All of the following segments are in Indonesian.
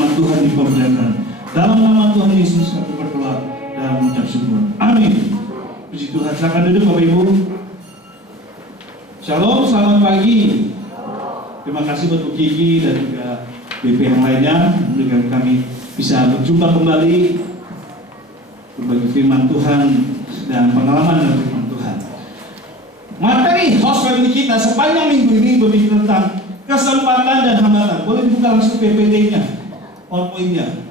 nama Tuhan dipermuliakan. Dalam nama Tuhan Yesus kami berdoa dan mengucap syukur. Amin. Puji Tuhan. Silakan duduk Bapak Ibu. Shalom, selamat pagi. Terima kasih buat Bu Kiki dan juga BP yang lainnya, dengan kami bisa berjumpa kembali berbagi firman Tuhan dan pengalaman dengan firman Tuhan. Materi host family kita sepanjang minggu ini berbicara tentang kesempatan dan hambatan. Boleh dibuka langsung PPT-nya, PowerPoint-nya.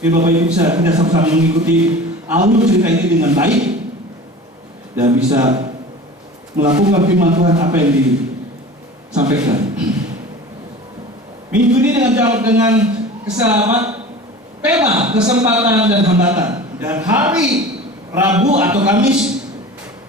Oke, Bapak Ibu bisa kita sama-sama mengikuti alur cerita ini dengan baik dan bisa melakukan firman Tuhan apa yang disampaikan. Minggu ini dengan tema kesempatan dan hambatan. Dan hari Rabu atau Kamis,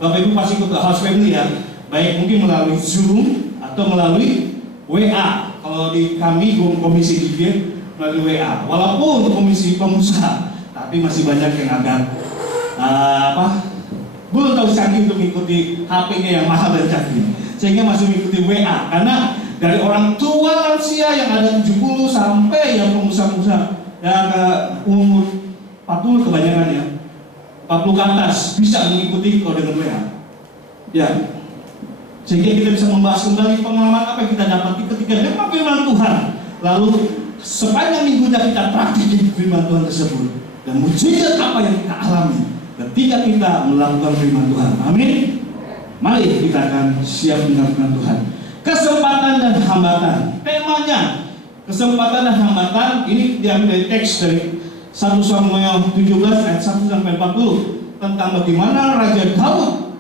Bapak Ibu pasti ikut house family ya, baik mungkin melalui Zoom atau melalui WA. Kalau di kami komisi jubir melalui WA. Walaupun komisi pengusaha, tapi masih banyak yang agak belum tahu canggih untuk mengikuti HP-nya yang mahal dan canggih, sehingga masih mengikuti WA. Karena dari orang tua lansia yang ada 70 sampai yang pengusaha-pengusaha yang umur 40 kebanyakan ya, 40 ke atas bisa mengikuti kalau dengan WA. Ya, sehingga kita bisa membahas kembali pengalaman apa yang kita dapati ketika dengar firman Tuhan. Lalu sepanjang minggu kita praktikin firman Tuhan tersebut dan mujizat apa yang kita alami ketika kita melakukan firman Tuhan. Amin. Mari kita akan siap mendengar firman Tuhan. Kesempatan dan hambatan. Temanya kesempatan dan hambatan ini diambil dari teks dari 1 Samuel 17 ayat 1 sampai 40 tentang bagaimana Raja Daud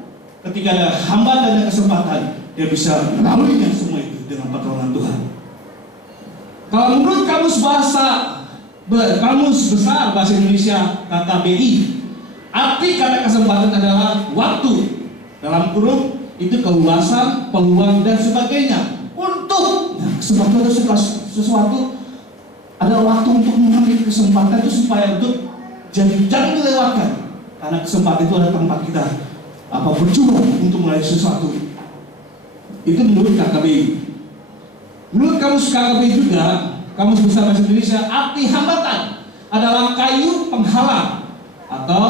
ketika ada hambatan dan kesempatan dia bisa melaluinya semua itu dengan pertolongan Tuhan. Kalau menurut kamus besar bahasa Indonesia KKBI, arti kata kesempatan adalah waktu, dalam kurung itu keluasan, peluang dan sebagainya. Untuk kesempatan itu sesuatu ada waktu untuk mengambil kesempatan itu supaya untuk jangan dilewatkan. Karena kesempatan itu ada tempat kita berjuang untuk meraih sesuatu. Itu menurut KKBI. Menurut kamus KKBI juga, kamus besar bahasa Indonesia, arti hambatan adalah kayu penghalang atau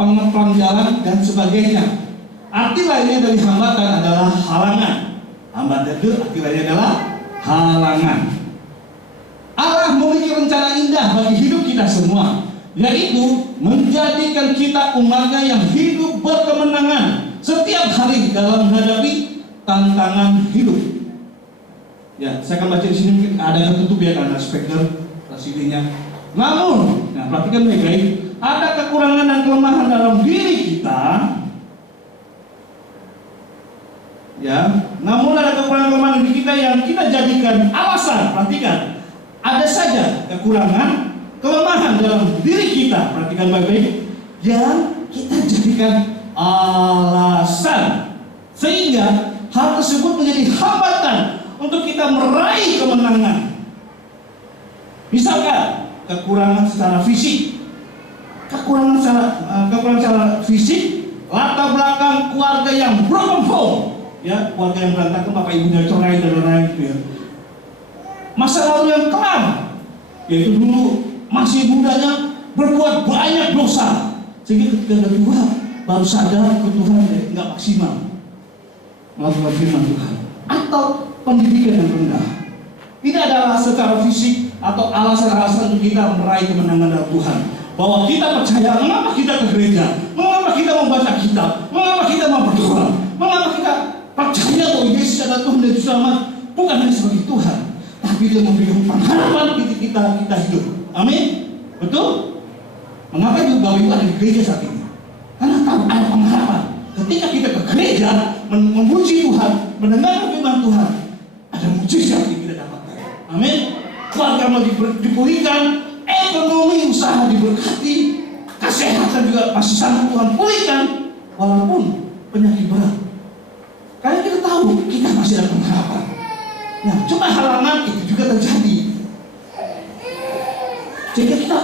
pengeplang jalan dan sebagainya. Arti lainnya dari hambatan adalah halangan. Hambatan itu arti lainnya adalah halangan. Allah memiliki rencana indah bagi hidup kita semua, yaitu menjadikan kita umatnya yang hidup berkemenangan setiap hari dalam menghadapi tantangan hidup. Ya, saya akan baca di sini, mungkin ada yang tertutup ya karena speaker CD-nya. Namun, perhatikan baik-baik, ada kekurangan dan kelemahan dalam diri kita. Ya, namun ada kekurangan-kelemahan diri kita yang kita jadikan alasan. Perhatikan, ada saja kekurangan, kelemahan dalam diri kita. Perhatikan baik-baik, yang kita jadikan alasan, sehingga hal tersebut menjadi hambatan untuk kita meraih kemenangan. Misalkan kekurangan secara fisik, kekurangan secara fisik, latar belakang keluarga yang broken home, ya, keluarga yang berantakan, bapak ibunya cerai dan lain-lain gitu ya. Masa lalu yang kelam, yaitu dulu masih mudanya berbuat banyak dosa, sehingga ketika udah tua baru sadar ke Tuhan nggak maksimal melakukan firman Tuhan, atau pendidikan yang rendah. Tidak ada alasan secara fisik atau alasan-alasan untuk kita meraih kemenangan dalam Tuhan. Bahwa kita percaya, mengapa kita ke gereja, mengapa kita membaca kitab, mengapa kita mau berdoa, mengapa kita percaya bahwa Yesus adalah Tuhan dan Juru Selamat, bukan hanya sebagai Tuhan, tapi Dia memberikan pengharapan ketika kita hidup. Amin. Betul? Mengapa juga Bapak Ibu ada di gereja saat ini? Karena tahu ada pengharapan. Ketika kita ke gereja, memuji Tuhan, mendengar firman Tuhan, ada mujizat yang kita dapatkan. Amin. Keluarga mau dipulihkan, ekonomi usaha diberkati, kesehatan juga pasti sanggup Tuhan pulihkan, walaupun penyakit berat. Karena kita tahu kita masih ada pengharapan. Nah, cuma halangan itu juga terjadi. Sehingga kita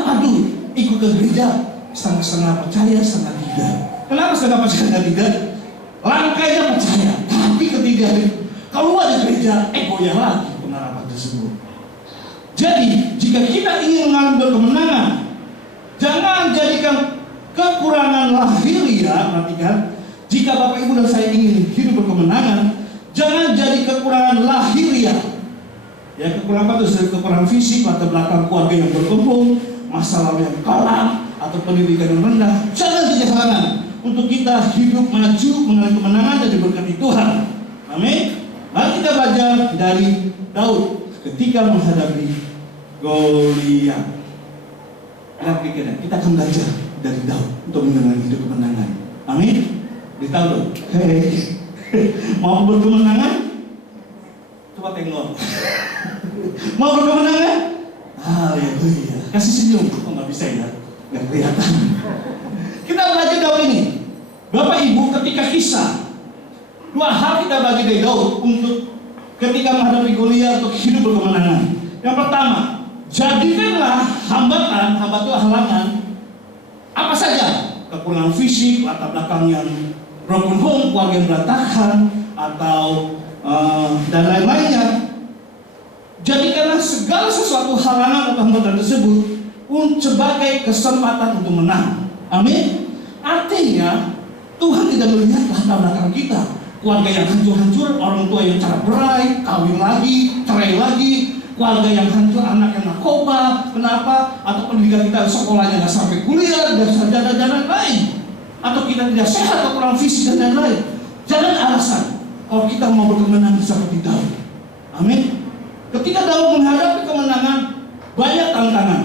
ikut ke gereja setengah-setengah percaya, setengah tidak. Kenapa setengah percaya, setengah tidak? Langkahnya percaya, tapi ketika keluar dari gereja, goyah lagi pengharapan tersebut. Jadi, jika jika kita ingin mengalami kemenangan, jangan jadikan kekurangan lahiriah. Perhatikan, jika Bapak Ibu dan saya ingin hidup berkemenangan, jangan jadi kekurangan lahiriah. Ya, kekurangan itu kekurangan fisik, latar belakang keluarga yang berkumpul, masalah yang kelam, atau pendidikan yang rendah. Jangan jadi halangan untuk kita hidup maju mengalami kemenangan dan diberkati Tuhan. Amin. Mari kita belajar dari Daud ketika menghadapi Goliat. Kita akan belajar dari Daud untuk menjalani hidup kemenangan. Amin. Beritahu dong. Hei, mau berkemenangan? Coba tengok. Mau berkemenangan? Haleluya. Kasih senyum. Oh, nggak bisa ya? Nggak kelihatan. Kita belajar Daud ini. Bapak Ibu, ketika kisah, dua hal kita bagi dari Daud untuk ketika menghadapi Goliat untuk hidup berkemenangan. Yang pertama, jadikanlah hambatan halangan apa saja, kekurangan fisik, latar belakang yang broken home, keluarga yang berantakan, atau dan lain-lainnya. Jadikanlah segala sesuatu halangan atau hambatan tersebut sebagai kesempatan untuk menang. Amin. Artinya Tuhan tidak melihat latar belakang kita, keluarga yang hancur-hancur, orang tua yang cara berai, kawin lagi, cerai lagi, keluarga yang hancur, anak yang narkoba, kenapa? Atau pendidikan kita sekolahnya nggak sampai kuliah, dan sarjana lain, atau kita tidak sehat atau kurang fisik dan lain-lain. Jangan alasan kalau kita mau berkemenangan seperti Daud. Amin. Ketika Daud menghadapi kemenangan, banyak tantangan,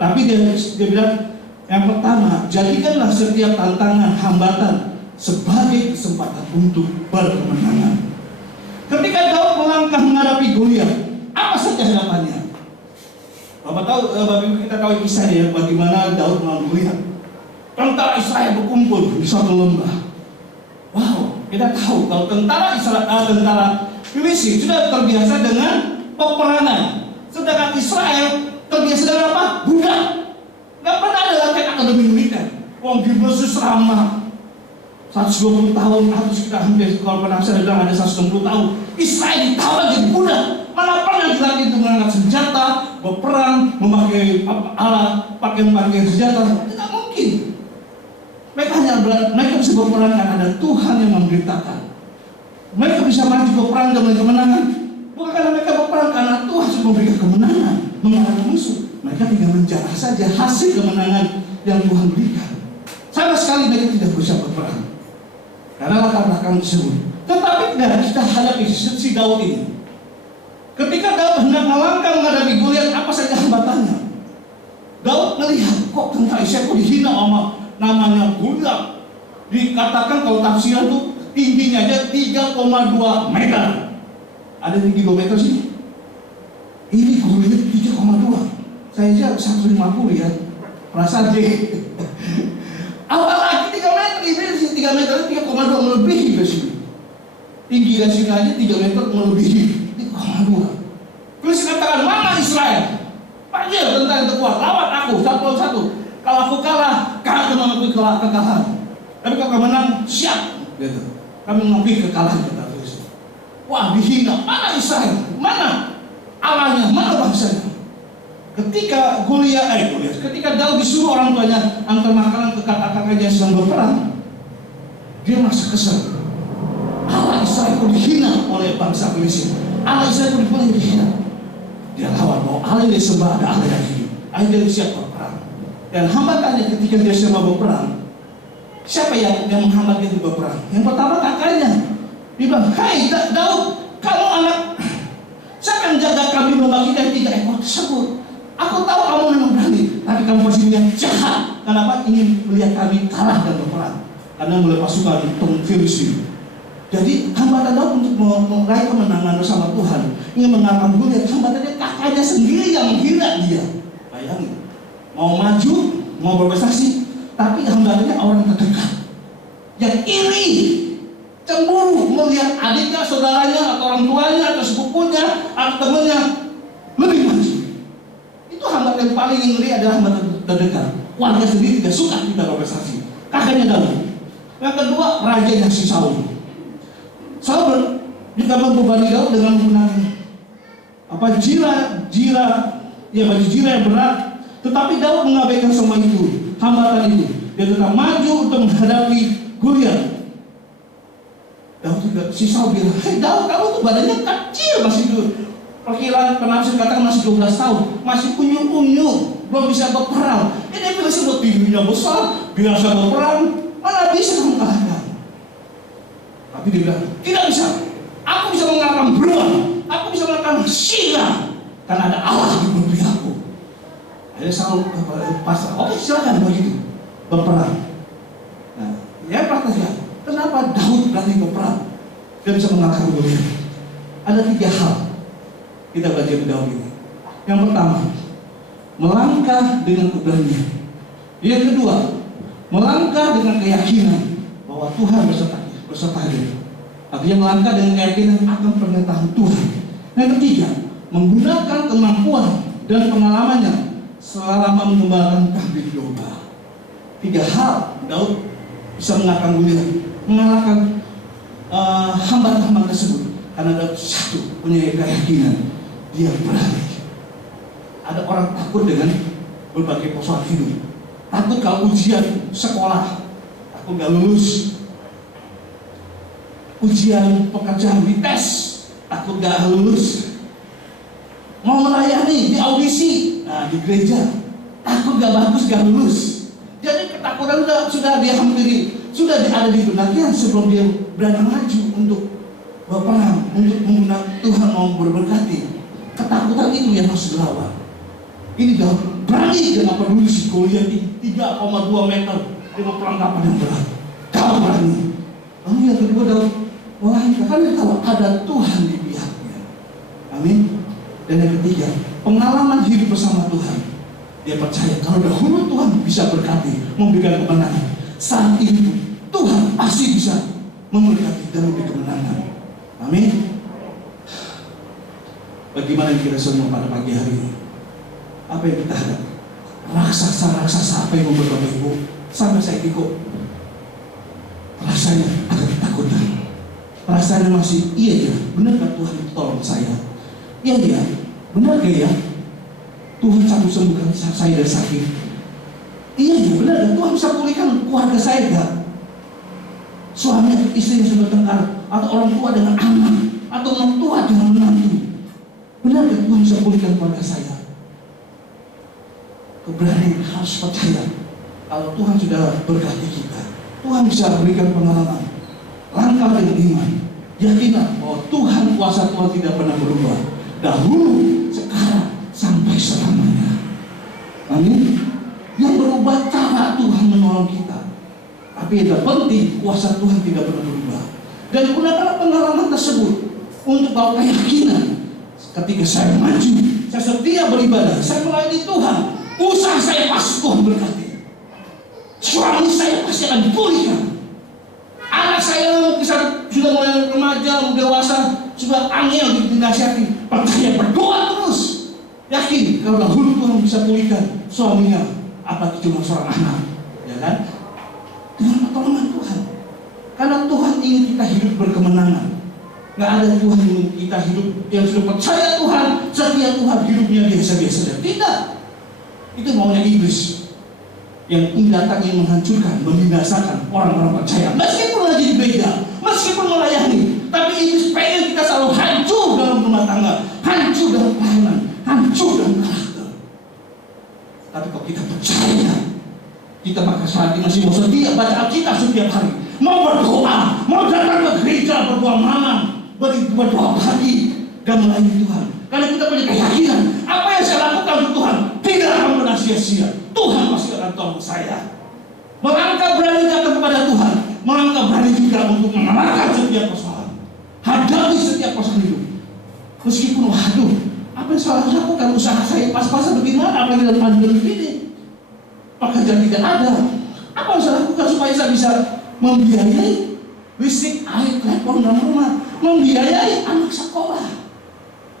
tapi dia bilang yang pertama, jadikanlah setiap tantangan hambatan sebagai kesempatan untuk berkemenangan. Ketika Daud melangkah menghadapi Goliat, apa saja hadapannya? Bapak Ibu kita tahu kisah ya, bagaimana Daud melawan Goliat. Tentara Israel berkumpul di suatu lembah. Wow, kita tahu kalau tentara Filistin sudah terbiasa dengan peperangan, sedangkan Israel terbiasa dengan apa? Budak. Gak pernah ada latihan akademi militer. Wong Gibraltar selama 120 tahun, harus kita hampir, kalau pernah saya bilang ada 160 tahun. Israel ditawar jadi budak. Mana pernah dilatih untuk mengangkat senjata, berperang, memakai alat, pakaian senjata? Tidak mungkin. Mereka bisa berperang karena ada Tuhan yang memberitakan. Mereka bisa maju berperang dan memberi kemenangan, bukan karena mereka berperang, karena Tuhan sudah memberikan kemenangan mengalahkan musuh. Mereka tinggal menjarah saja hasil kemenangan yang Tuhan berikan. Sama sekali mereka tidak berusaha berperang karena latar belakang tersebut. Tetapi kita hadapi si Daud ini. Ketika Daud hendak melangkah menghadapi Goliat, apa saja hambatannya? Daud melihat, kok tentara Israel kok dihina sama namanya Goliat. Dikatakan kalau tafsiran itu tingginya aja 3,2 meter. Ada tinggi 2 meter sih. Ini Goliat 3,2. Saya aja 150 ya. Perasaan deh. Apalagi 3 meter, ini 3 meter 3,2 melebihi dari sini. Tinggi dari sini aja 3 meter melebihi 3,2. Terus katakan, mana Israel? Panggil tentara yang terkuat, lawan aku 1-1. Kalau aku kalah, kami mengakui kekalahan. Tapi kalau kamu menang, siap. Gitu. Kami mengakui kekalahan kita terus. Wah, dihina. Mana Israel? Mana Allahnya? Mana bangsanya? Ketika ketika Daud disuruh orang tuanya antar makanan ke kakak-kakaknya yang sedang berperang, dia merasa kesal. Allah Israel itu dihina oleh bangsa Filistin. Allah Israel itu dihina. Dia lawan bahwa Allah yang disembah ada Allah yang hidup. Akhirnya dia siap berperang. Dan hambatannya ketika dia siap berperang, siapa yang menghambat dia berperang? Yang pertama kakaknya. Dia bilang, hai Daud, kamu anak, siapa yang jaga kami domba kita yang 3 ekor tersebut? Aku tahu kamu memang berani, tapi kamu masih yang jahat. Kenapa? Ingin melihat kami kalah dan berperang, karena mulai pasukan Filistin. Jadi hambatan Daud untuk meraih kemenangan bersama Tuhan, ingin mengalahkan Goliat. Hambatannya kakaknya sendiri yang menghina dia. Bayangin, mau maju, mau berprestasi, tapi hambatannya orang terdekat yang iri, cemburu melihat adiknya, saudaranya, atau orang tuanya, atau sepupunya, atau temannya lebih maju. Itu hambatan yang paling ngeri adalah hambatan terdekat. Warga sendiri tidak suka kita berprestasi. Kakaknya Daud. Yang kedua, rajanya si Saul. Saul juga membebani Daud dengan menggunakan jira ya baju zina yang berat. Tetapi Daud mengabaikan semua itu, hambatan itu. Dia tetap maju untuk menghadapi Goliat. Daud juga, si Saul bilang, hei Daud, kamu tuh badannya kecil, masih tuh perkiraan penafsir katakan masih 12 tahun, masih unyu-unyu, belum bisa berperang. Ini bilang sih buat tingginya besar, biasa berperang, mana bisa kamu kalahkan? Tapi dia bilang, tidak bisa. Aku bisa mengalahkan beruang, aku bisa mengalahkan singa, karena ada Allah di berpihakku. Akhirnya Saul pasrah, oke silakan begitu berperang. Nah, ya pertanyaan, kenapa Daud berani berperang? Dia bisa mengalahkan Goliat. Ada 3 hal kita belajar di Daud ini. Yang pertama, melangkah dengan keberanian. Yang kedua, melangkah dengan keyakinan bahwa Tuhan beserta dia. Artinya melangkah dengan keyakinan akan pernyataan Tuhan. Yang ketiga, menggunakan kemampuan dan pengalamannya selama mengembalakan kambing domba. 3 hal Daud bisa mengalahkan hambatan tersebut karena Daud satu punya keyakinan, dia berani. Ada orang takut dengan berbagai persoalan hidup, takut kalau ujian sekolah, takut gak lulus, ujian pekerjaan dites, takut gak lulus, mau melayani di audisi, nah di gereja, takut gak bagus gak lulus. Jadi ketakutan sudah dia hampiri, sudah ada di benaknya sebelum dia berani maju untuk berperang, untuk menggunakan Tuhan mau berberkati. Ketakutan itu yang harus dilawan. Ini Daud berani dengan peduli si Goliat ini 3,2 meter dengan perlengkapan yang berat. Daud berani. Lalu yang kedua Daud melangkah karena dia tahu ada Tuhan di pihaknya. Amin. Dan yang ketiga, pengalaman hidup bersama Tuhan. Dia percaya kalau dahulu Tuhan bisa berkati, memberikan kemenangan. Saat ini Tuhan pasti bisa memberkati dan memberi kemenangan. Amin. Bagaimana kita semua pada pagi hari ini? Apa yang kita hadapi? Raksasa-raksasa apa yang membuat Bapak Ibu sampai saya kok rasanya agak ketakutan. Rasanya masih iya ya, benarkah Tuhan tolong saya? Iya ya, benar gak ya? Tuhan sanggup sembuhkan saya dari sakit. Iya ya, benar gak? Tuhan bisa pulihkan keluarga saya gak? Suami atau istri yang sudah bertengkar, atau orang tua dengan anak, atau mertua dengan menantu. Benar gak Tuhan bisa pulihkan keluarga saya? Keberanian harus percaya kalau Tuhan sudah berkati kita, Tuhan bisa berikan pengalaman. Langkah dengan iman, yakinlah bahwa Tuhan, kuasa Tuhan tidak pernah berubah, dahulu, sekarang, sampai selamanya. Amin. Yang berubah cara Tuhan menolong kita, tapi yang terpenting kuasa Tuhan tidak pernah berubah. Dan gunakanlah pengalaman tersebut untuk bawa keyakinan. Ketika saya maju, saya setia beribadah, saya melayani Tuhan, usaha saya pasti Tuhan berkati. Suami saya pasti akan dipulihkan. Anak saya sudah mulai remaja, dewasa, sudah angel dinasihati. Percaya, berdoa terus. Yakin kalau dahulu Tuhan bisa pulihkan suaminya, apalagi cuma seorang anak, ya kan? Dengan pertolongan Tuhan. Karena Tuhan ingin kita hidup berkemenangan. Nggak ada Tuhan ingin kita hidup yang sudah percaya Tuhan, setia Tuhan, hidupnya biasa-biasa saja. Tidak. Itu maunya iblis yang datang ingin menghancurkan, membinasakan orang-orang percaya. Meskipun lagi di gereja, meskipun melayani, tapi iblis pengen kita selalu hancur dalam rumah tangga, hancur dalam pelayanan, hancur dalam karakter. Tapi kalau kita percaya, kita pakai saat ini masih mau setia baca Alkitab setiap hari, mau berdoa, mau datang ke gereja, berdoa malam, berdoa pagi, dan melayani Tuhan. Karena kita punya keyakinan, apa yang saya lakukan untuk Tuhan tidak akan pernah sia-sia. Tuhan pasti akan tolong saya. Melangkah berani datang kepada Tuhan, melangkah berani juga untuk mengalahkan setiap persoalan, hadapi setiap persoalan hidup. Meskipun waduh, apa yang saya lakukan, usaha saya pas-pasan bagaimana, apalagi dalam pandemi ini, pekerjaan tidak ada. Apa yang saya lakukan supaya saya bisa membiayai listrik, air, telepon dalam rumah, membiayai anak sekolah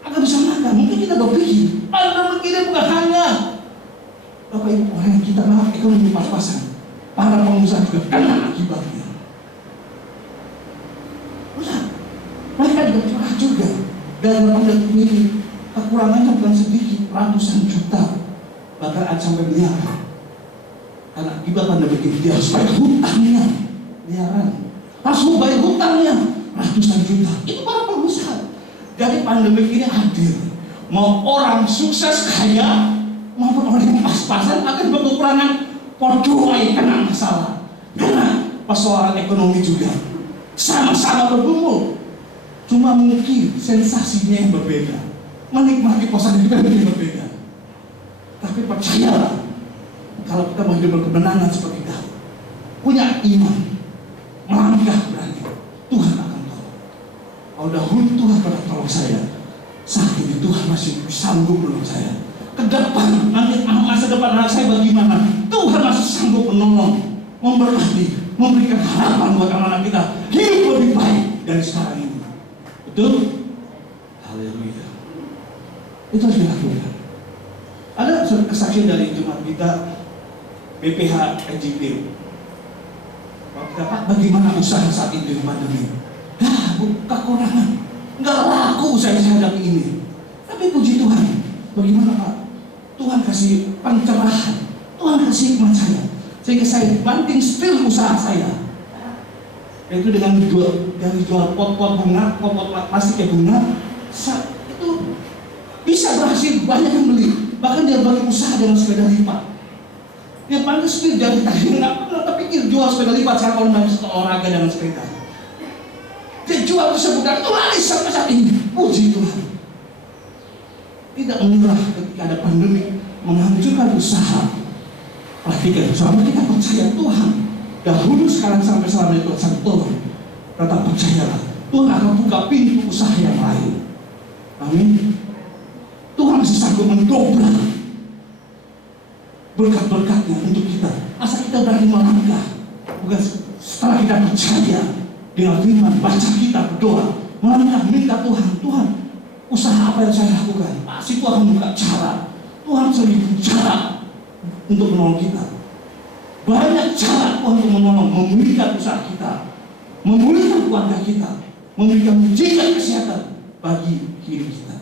agar bisa makan. Mungkin kita berpikir, pandemi ini bukan hanya Bapak Ibu orang yang kita maaf ekonomi pas-pasan, para pengusaha juga kena akibatnya. Mereka juga curah juga dalam pandemi ini. kekurangannya bukan sedikit, ratusan juta, bahkan ada sampai miliaran. Karena akibat pandemi ini dia harus bayar hutangnya miliaran, harus bayar hutangnya ratusan juta. Itu para pengusaha. Jadi pandemi ini hadir, mau orang sukses kaya maupun orang yang pas-pasan akan berkekurangan, podoai kena masalah, karena persoalan ekonomi juga sama-sama bergumul. Cuma mungkin sensasinya yang berbeda, menikmati kosan hidup yang berbeda. Tapi percayalah, kalau kita mau hidup berkemenangan seperti Daud, punya iman, melangkah berani, Tuhan akan tolong. Kalau dahulu Tuhan pernah tolong saya, saat ini Tuhan masih sanggup menolong saya. Ke depan, nanti masa depan anak saya bagaimana, Tuhan masih sanggup menolong, memberkati, memberikan harapan buat anak-anak kita hidup lebih baik dari sekarang ini. Betul? Haleluya. Itu harus dilakukan. Ada kesaksian dari jemaat kita BPH EJP. Kalau kita, Pak, bagaimana usaha saat itu pandemi? Kekurangan, nggak laku usaha saya hadapi ini. Tapi puji Tuhan, bagaimana Pak? Tuhan kasih pencerahan, Tuhan kasih hikmat saya, sehingga saya banting setir usaha saya. Yaitu dengan jual pot-pot bunga, pot-pot plastik bunga, itu bisa berhasil, banyak yang beli. Bahkan dia bagi usaha dengan sepeda lipat. Dia banting setir dari tadi nggak pernah terpikir jual sepeda lipat sekarang kalau main olahraga dengan sepeda. Dia jual tersebut dan laris sampai saat ini. Puji Tuhan. Tidak menyerah ketika ada pandemi menghancurkan usaha. Perhatikan, selama kita percaya Tuhan, dahulu sekarang sampai selama itu Tuhan, tetap percayalah, Tuhan akan buka pintu usaha yang lain. Amin. Tuhan masih sanggup mendobrak berkat-berkatnya untuk kita. Asal kita berani melangkah, bukan setelah kita percaya dengan firman, baca kita, berdoa, melangkah minta Tuhan, Tuhan, usaha apa yang saya lakukan? Pasti Tuhan membuka cara. Tuhan selalu cara untuk menolong kita. Banyak cara Tuhan untuk menolong, memulihkan usaha kita, memulihkan keluarga kita, memberikan mujizat kesehatan bagi hidup kita.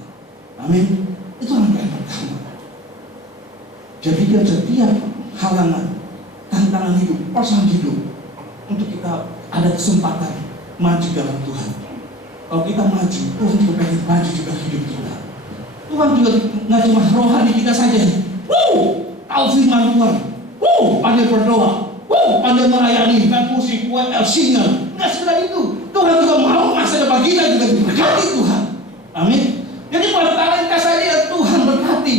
Amin. Itu langkah yang pertama. Jadikan setiap halangan, tantangan hidup, persoalan hidup, untuk kita ada kesempatan maju dalam Tuhan. Kalau kita maju, Tuhan juga pengen maju juga hidup kita. Tuhan juga nggak cuma rohani kita saja. Tahu firman Tuhan. Pandai berdoa. Pandai melayani, kan musik, singer. Nggak sekedar itu. Tuhan juga mau masa depan kita juga diberkati Tuhan. Amin. Jadi pada talenta saya Tuhan berkati.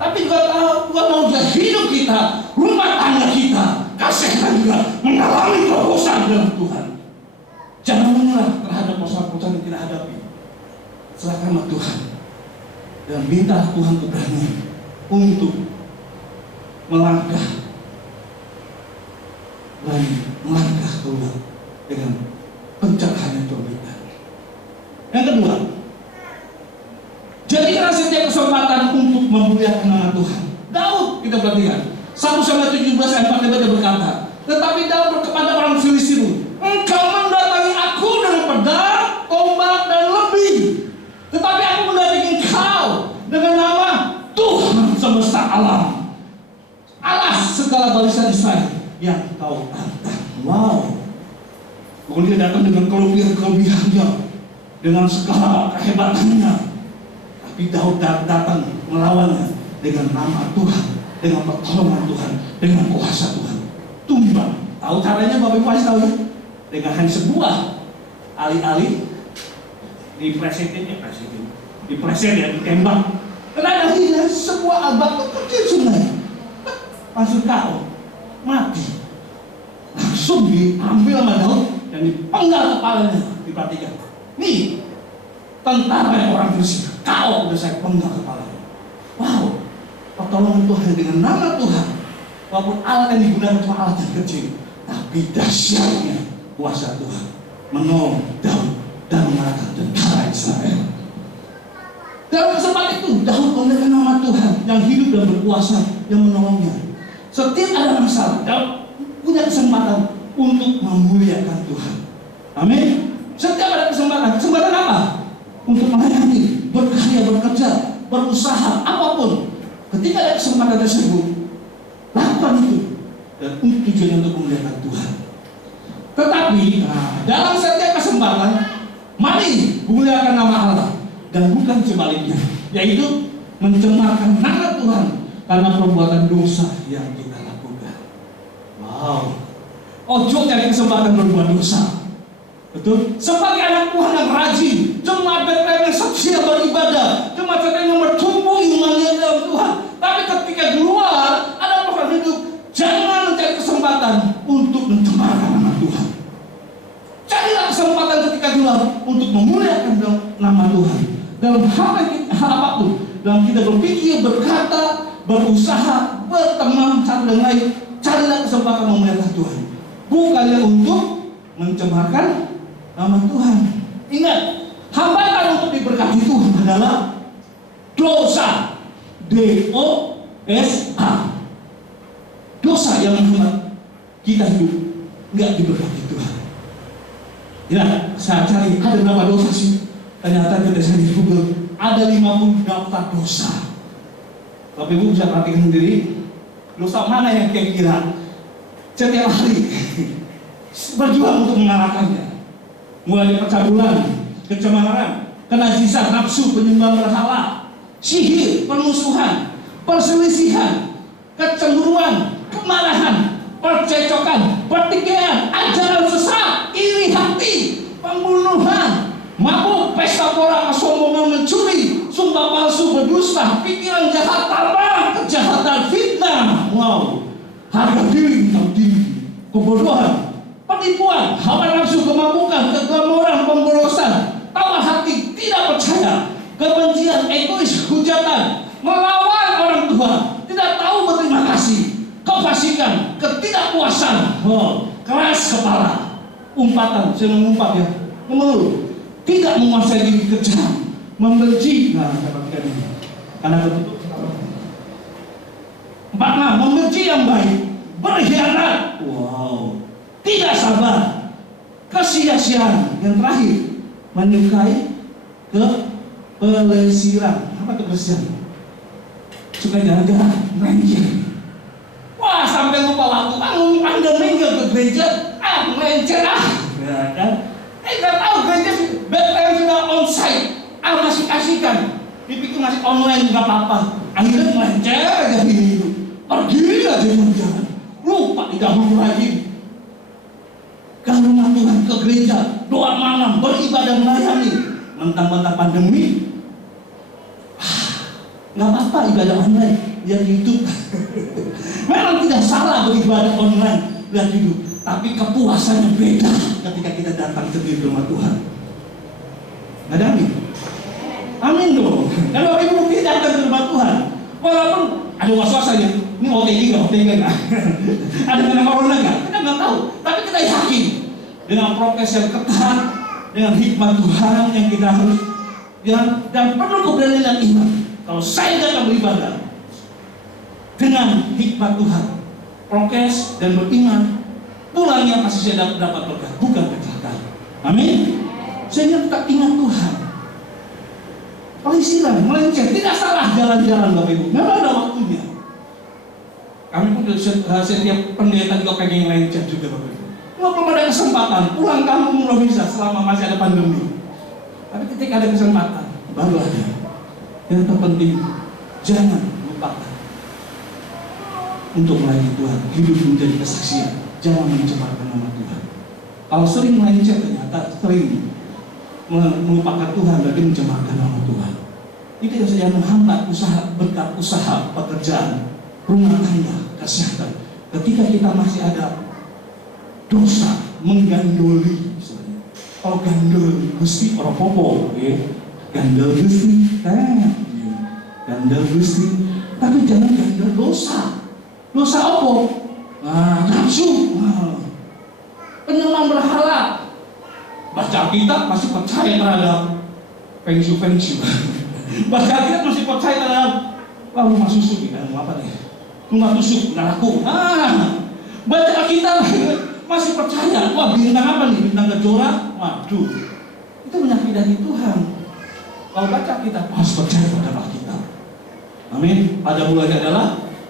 Tapi juga Tuhan mau jadi hidup kita, rumah tangga kita, kesehatan juga mengalami terobosan dalam Tuhan. Jangan menyerah terhadap persoalan-persoalan yang kita hadapi. Serahkanlah Tuhan dan minta Tuhan keberanian untuk melangkah keluar dengan pencerahan yang berbeda. Yang kedua, jadikan setiap kesempatan untuk memuliakan nama Tuhan. Daud, kita perhatikan 1-17 ayat 4 dia berkata, tetapi Daud kepada orang Filistin, engkau mendatangi aku dengan pedang, tombak dan lebih, tetapi aku mendatangi engkau dengan nama Tuhan semesta alam, Allah segala barisan Israel yang kau tantang. Wow. Kemudian datang dengan kelebihan-kelebihannya, dengan segala kehebatannya. Tapi Daud datang melawannya dengan nama Tuhan, dengan pertolongan Tuhan, dengan kuasa Tuhan. Tumbang. Tahu caranya Bapak Ibu pasti tahu ya? Dengan hanya sebuah alih-alih dipleset ya, ditembak. Karena akhirnya sebuah batu kecil sungai langsung kau mati. Langsung diambil sama Daud dan dipenggal kepalanya. Diperhatikan. Nih tentara yang orang Filistin, kau udah saya penggal kepalanya. Wow, pertolongan Tuhan dengan nama Tuhan. Walaupun alat yang digunakan cuma alat yang kecil, tapi dahsyatnya kuasa Tuhan menolong Daud dan mengalahkan tentara Israel. Dalam kesempatan itu Daud menggunakan nama Tuhan yang hidup dan berkuasa yang menolongnya. Setiap ada masalah, Daud punya kesempatan untuk memuliakan Tuhan. Amin. Setiap ada kesempatan apa? Untuk melayani, berkarya, bekerja, berusaha apapun. Ketika ada kesempatan tersebut, lakukan itu dan tujuannya untuk memuliakan Tuhan. Tetapi dalam setiap kesempatan, mari muliakan nama Allah dan bukan sebaliknya, yaitu mencemarkan nama Tuhan karena perbuatan dosa yang kita lakukan. Wow, ojo cari kesempatan berbuat dosa. Betul? Sebagai anak Tuhan yang rajin, jemaat Bethlehem yang setia beribadah, jemaat Bethlehem yang bertumbuh imannya dalam Tuhan. Tapi ketika di luar ada proses hidup, jangan mencari kesempatan untuk mencemarkan nama Tuhan. Carilah kesempatan ketika di luar untuk memuliakan nama Tuhan. Dalam hal apapun, dalam kita berpikir, berkata, berusaha, berteman satu dan lain, carilah kesempatan memuliakan Tuhan. Bukannya untuk mencemarkan nama Tuhan. Ingat, hambatan untuk diberkati Tuhan adalah dosa. D-O-S-A. Dosa yang membuat kita hidup nggak diberkati Tuhan. Ya, saya cari ada berapa dosa sih? Ternyata ketika saya di Google ada 50 daftar dosa. Bapak Ibu bisa perhatikan sendiri, dosa mana yang kira-kira setiap hari berjuang untuk mengalahkannya. Mulai dari percabulan, kecemaran, kenajisan, nafsu, penyembahan berhala, sihir, permusuhan, perselisihan, kecemburuan, kemarahan, percecokan, pertikaian, ajaran sesat, iri hati, pembunuhan, mabuk, pesta pora, kesombongan, mencuri, sumpah palsu, berdusta, pikiran jahat, tambah kejahatan, fitnah, wow, harga diri yang tinggi, kebodohan, penipuan, hawa nafsu, kemabukan, keglamoran, pemborosan, tawar hati, tidak percaya, kebencian, egois, hujatan, melawan orang tua, tidak tahu berterima kasih, kefasikan, ketidakpuasan, keras kepala, umpatan, saya mengumpat ya, mengeluh, tidak menguasai diri, kejam, membenci, karena tertutup. 4, membenci yang baik, berkhianat, wow, tidak sabar, kesia-siaan, yang terakhir menyukai kepelesiran. Apa kepelesiran? Suka jalan-jalan, melenceng. Wah, sampai lupa waktu. Anda minggu ke gereja, melenceng ya kan? Nggak tahu gereja Bethlehem sudah onsite, masih kasihkan. Dipikir masih online nggak apa-apa. Akhirnya melenceng aja ini. Pergi aja jalan-jalan. Lupa didahului lagi. Ke rumah Tuhan, ke gereja, doa malam, beribadah melayani. Mentang-mentang pandemi, nggak apa-apa ibadah online, lihat YouTube. Memang tidak salah beribadah online, lihat YouTube. Tapi kepuasannya beda ketika kita datang ke rumah Tuhan. Ada amin? Amin dong. Kalau ibu kita datang ke rumah Tuhan, walaupun ada was-wasanya, ini OTG nggak? Ada kena corona nggak? Kita nggak tahu. Tapi kita yakin dengan prokes yang ketat, dengan hikmat Tuhan yang kita harus dan penuh keberanian dan iman. Kalau saya datang beribadah dengan hikmat Tuhan, prokes dan beriman, pulangnya pasti saya dapat berkat, bukan kecelakaan. Amin. Sehingga tetap ingat Tuhan. Pelisiran, melenceng, tidak salah jalan-jalan Bapak Ibu. Memang ada waktunya. Kami pun setiap pendeta juga pengen melenceng juga Bapak Ibu. Belum ada kesempatan, pulang kampung belum bisa selama masih ada pandemi. Tapi ketika ada kesempatan, baru ada. Yang terpenting, jangan lupakan untuk melayani Tuhan, hidup menjadi kesaksian. Jangan mencemarkan nama Tuhan. Kalau sering melenceng ternyata sering melupakan Tuhan, berarti mencemarkan nama Tuhan. Itu yang saya menghambat usaha, berkat usaha, pekerjaan, rumah tangga, kesehatan. Ketika kita masih ada dosa, menggandoli misalnya. Oh gandol, gusti orang popo, ya. Gandol gusti, gandol gusti. Tapi jangan gandol dosa. Dosa apa? Nafsu, penyembah berhala. Baca kitab masih percaya terhadap feng-shui. Baca kitab masih percaya terhadap rumah susu nih, apa nih? Rumah tusuk, laku. Baca kitab masih percaya. Wah, bintang apa nih? Bintang kejora. Waduh, itu menyakiti Tuhan. Kalau baca kita harus percaya pada Alkitab. Amin. Pada mulanya adalah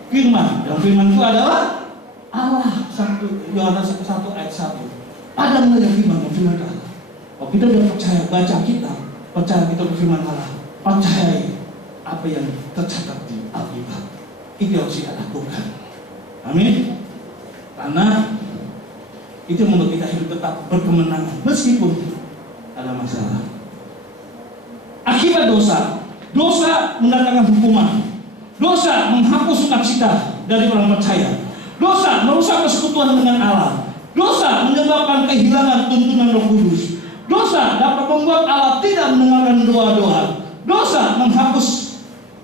firman. Dan firman itu adalah Allah. 1 Yohanes 1 ayat 1. Pada mulanya firman dan firman Allah. Kalau kita sudah percaya baca kita, percaya kita firman Allah, percayai apa yang tercatat di Alkitab. Itu yang harus kita lakukan. Amin. Karena itu membuat kita hidup tetap berkemenangan meskipun ada masalah. Akibat dosa, dosa mendatangkan hukuman. Dosa menghapus sukacita dari orang percaya. Dosa merusak persekutuan dengan Allah. Dosa menyebabkan kehilangan tuntunan Roh Kudus. Dosa dapat membuat Allah tidak mendengarkan doa-doa. Dosa menghapus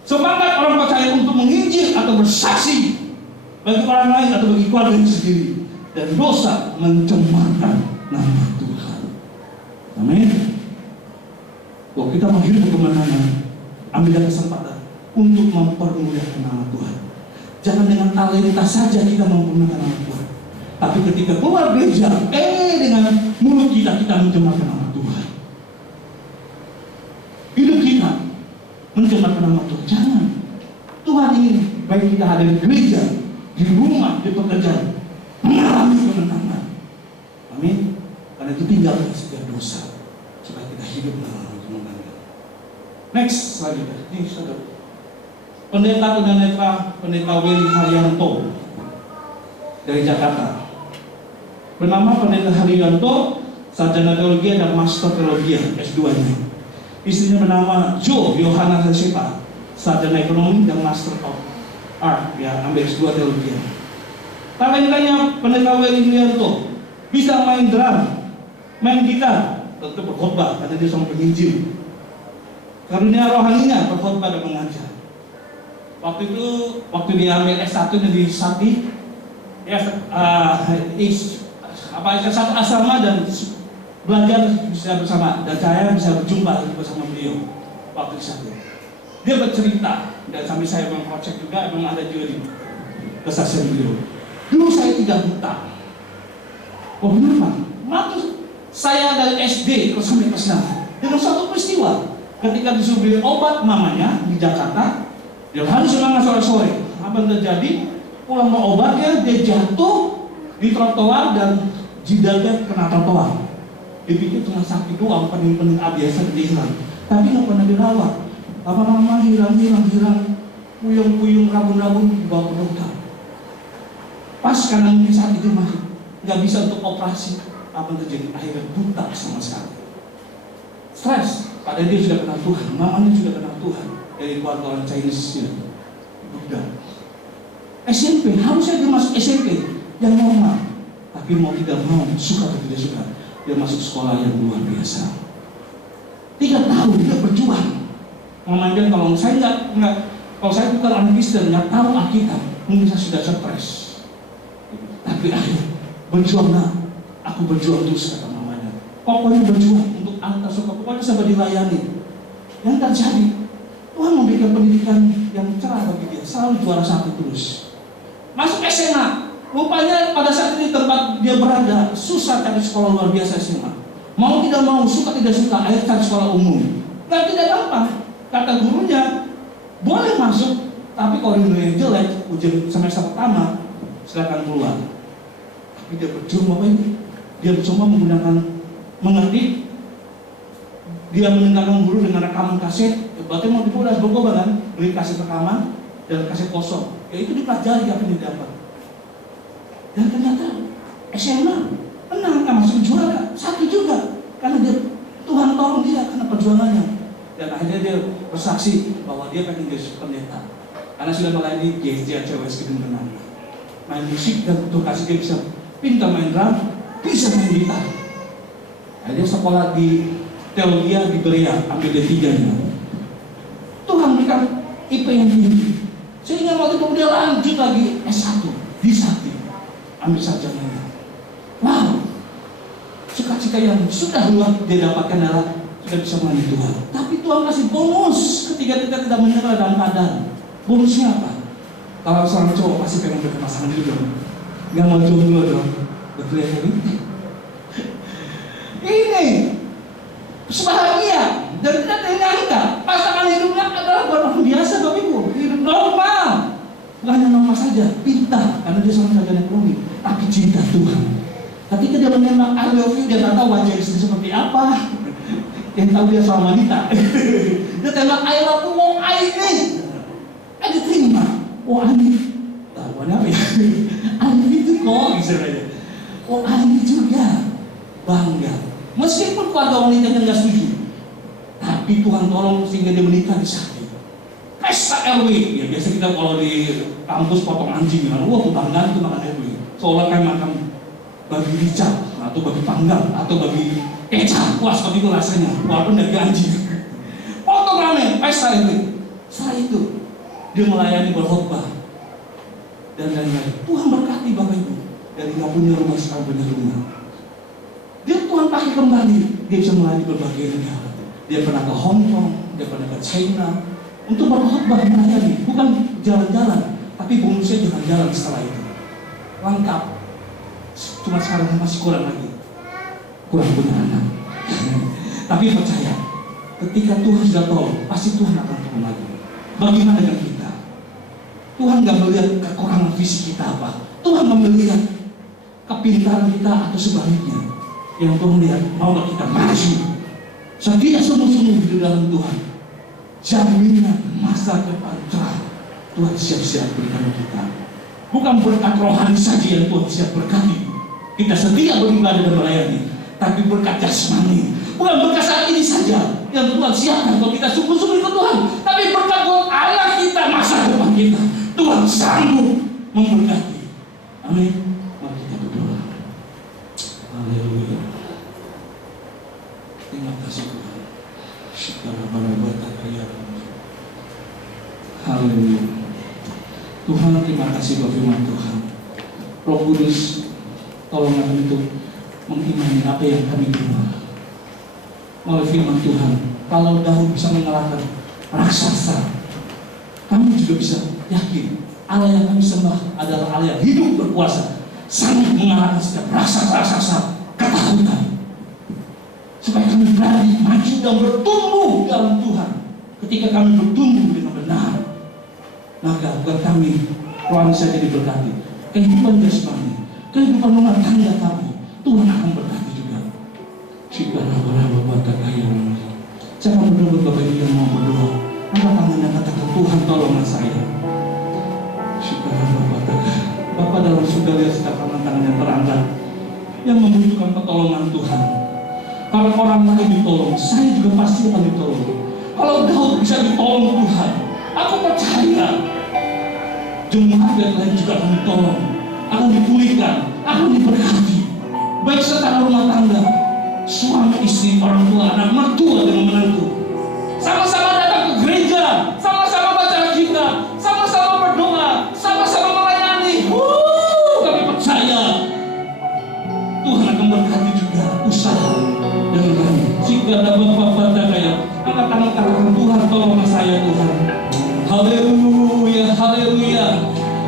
semangat orang percaya untuk menginjil atau bersaksi bagi orang lain atau bagi keluarga sendiri. Dan dosa mencemarkan nama Tuhan. Amin. Kalau kita mau hidup kemenangan, ambil kesempatan untuk mempermuliakan nama Tuhan. Jangan dengan talenta saja kita mempermuliakan nama Tuhan, tapi ketika keluar gereja, dengan mulut kita mencemarkan nama Tuhan. Hidup kita mencemarkan nama Tuhan. Jangan. Tuhan ingin baik kita ada di gereja, di rumah, di pekerjaan, mengalami kemenangan. Amin. Karena itu tinggalkan setiap dosa supaya kita hidup mengalami kemenangan. Next selanjutnya, ini saudara. Pendeta Willy Haryanto dari Jakarta. Bernama Pendeta Haryanto, sarjana teologi dan master teologi S2-nya. Istrinya bernama Jo Yohana Sepa, sarjana ekonomi dan master of art, ambil S2 teologi. Talentanya Pendeta Willy Haryanto bisa main drum, main gitar, tentu berkhotbah karena dia seorang penginjil. Karunia rohaninya berkhotbah dan mengajar. Waktu dia ambil S1 di Sakti, satu asrama dan belajar bisa bersama, dan saya bisa berjumpa bersama beliau waktu di Sakti. Dia bercerita, dan sambil saya mengkocek juga, memang ada juga di kesaksian beliau. Dulu saya tidak buta. Oh kenapa? Waktu saya dari SD terus sampai ke sana, dengan suatu peristiwa. Ketika disuruh beli obat mamanya di Jakarta, dia harus semangat sore-sore. Apa yang terjadi? Pulang mau obatnya, dia jatuh di trotoar dan jidatnya kena trotoar. Dipikir cuma sakit doang, pening-pening biasa dia hilang. Tapi nggak pernah dirawat. Lama-lama hilang, puyung-puyung, rabun-rabun dibawa ke dokter. Pas karena mungkin saat itu masih nggak bisa untuk operasi, apa yang terjadi? Akhirnya buta sama sekali. Stres. Padahal dia sudah kenal Tuhan, mamanya sudah kenal Tuhan dari keluarga orang Chinese Buddha. SMP, harusnya dia masuk SMP yang normal, tapi mau tidak mau, suka atau tidak suka, dia masuk sekolah yang luar biasa. 3 tahun dia berjuang. Mamanya kalau saya bukan orang Kristen, nggak tahu Alkitab, mungkin saya sudah stres. Tapi akhirnya berjuang, aku berjuang terus, kata mamanya. Pokoknya berjuang untuk antar suka, pokoknya sampai dilayani. Yang terjadi, Tuhan memberikan pendidikan yang cerah bagi dia, selalu juara 1 terus. Masuk SMA, rupanya pada saat ini tempat dia berada susah cari sekolah luar biasa SMA. Mau tidak mau, suka tidak suka, akhirnya cari sekolah umum. Dan tidak gampang. Kata gurunya, boleh masuk, tapi kalau nilainya jelek, ujian semester pertama, silakan keluar. Tapi dia berjuang apa ini? Dia mencoba menggunakan mengetik. Dia mendengarkan guru dengan rekaman kaset. Berarti mau dibuat berubah kan? Beli kaset rekaman dan kaset kosong. Ya itu dipelajari apa yang didapat. Dan ternyata SMA menang, masuk juara 1 juga. Karena dia Tuhan tolong dia karena perjuangannya. Dan akhirnya dia bersaksi bahwa dia pengen jadi pendeta. Karena sudah melayani gereja CWS Gedung Tenang. Main musik dan untuk kasih dia bisa pintar main drum, bisa main gitar. Akhirnya sekolah di teologi di Berea, ambil D3-nya. Tuhan berikan IP yang tinggi. Sehingga waktu itu dia lanjut lagi S1 di Sakti, ambil sarjananya. Wow, sukacita yang sudah luar dia dapatkan adalah sudah bisa melayani Tuhan. Tapi Tuhan kasih bonus ketika kita tidak menyerah dalam keadaan. Bonusnya apa? Kalau seorang cowok pasti pengen berpasangan juga. Nggak mau jomblo dong. Betul ya ini? Ini bahagia Dan tidak menyangka pasangan hidupnya adalah orang biasa, Bapak Ibu, hidup normal. Bukan hanya normal saja, pintar karena dia seorang sarjana ekonomi, tapi cinta Tuhan. Ketika dia menembak I love you, dia tak tahu wajah istri seperti apa. Yang tahu dia seorang wanita. Dia tembak I love you, mau ini. Diterima. Oh Ani, tahuan apa ya? Ani itu kok istilahnya. Oh Ani juga bangga. Meskipun keluarga wanita nggak setuju, tapi Tuhan tolong sehingga dia menikah di sana. Pesta RW, ya biasa kita kalau di kampus potong anjing kan, wah kebanggaan itu makan RW. Seolah kan makan babi rica, atau babi panggang, atau babi kecap, puas seperti itu rasanya, walaupun dari anjing. Potong rame, pesta RW. Setelah itu dia melayani berkhotbah dan lain-lain. Tuhan berkati Bapak Ibu, dari nggak punya rumah sekarang punya rumah. Dia Tuhan pakai kembali, dia bisa melayani berbagai negara. Dia pernah ke Hong Kong, dia pernah ke China untuk berkhotbah melayani, bukan jalan-jalan, tapi bonusnya jalan-jalan setelah itu. Lengkap. Cuma sekarang masih kurang lagi, kurang punya anak. Tapi percaya, ketika Tuhan sudah tolong, pasti Tuhan akan tolong lagi. Bagaimana dengan kita? Tuhan gak melihat kekurangan fisik kita apa. Tuhan melihat kepintaran kita atau sebaliknya. Yang Tuhan lihat, mau kita maju. Setia sungguh-sungguh di dalam Tuhan. Jaminan masa depan cerah Tuhan siap-siap berikan kita. Bukan berkat rohani saja yang Tuhan siap berkati. Kita setia beribadah dan melayani, tapi berkat jasmani. Bukan berkat saat ini saja yang Tuhan siapkan kalau kita sungguh-sungguh ikut Tuhan, tapi berkat buat anak kita, masa depan kita. Tuhan sanggup memberkati. Amin. Mari kita berdoa. Haleluya. Terima kasih Tuhan. Haleluya. Tuhan, terima kasih buat firman Tuhan. Roh Kudus, tolong kami untuk mengimani apa yang kami dengar melalui firman Tuhan. Kalau Daud bisa mengalahkan raksasa, kami juga bisa yakin Allah yang kami sembah adalah Allah yang hidup berkuasa, sanggup mengalahkan setiap raksasa ketakutan. Supaya kami berani maju dan bertumbuh dalam Tuhan. Ketika kami bertumbuh dengan benar, maka bukan kami rohani saja diberkati, kehidupan jasmani, kehidupan rumah tangga kami, Tuhan akan berkati juga. Siapa berdoa Bapak Ibu yang mau berdoa, angkat tangannya, katakan Tuhan tolonglah saya. Bapak dalam surga lihat setiap tangan yang terangkat yang membutuhkan pertolongan Tuhan. Kalau orang lain ditolong, saya juga pasti akan ditolong. Kalau Daud bisa ditolong Tuhan, aku percaya jemaat yang lain juga akan ditolong, akan dipulihkan, akan diberkati. Baik secara rumah tangga, suami istri, orang tua, anak mertua dengan menantu, sama-sama datang ke gereja, sama-sama baca Alkitab, sama-sama berdoa, sama-sama melayani. Kami percaya Tuhan akan berkati juga usaha dengan kami. Jika ada bapak-bapak kayak angkat tangan katakan Tuhan tolonglah saya Tuhan. Haleluya, haleluya.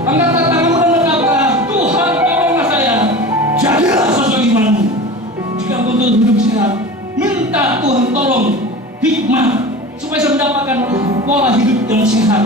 Angkat tanganmu dan berkata Tuhan tolonglah saya. Jadilah sesuai imanmu. Jika untuk hidup sehat, minta Tuhan tolong hikmah supaya saya mendapatkan pola hidup yang sehat.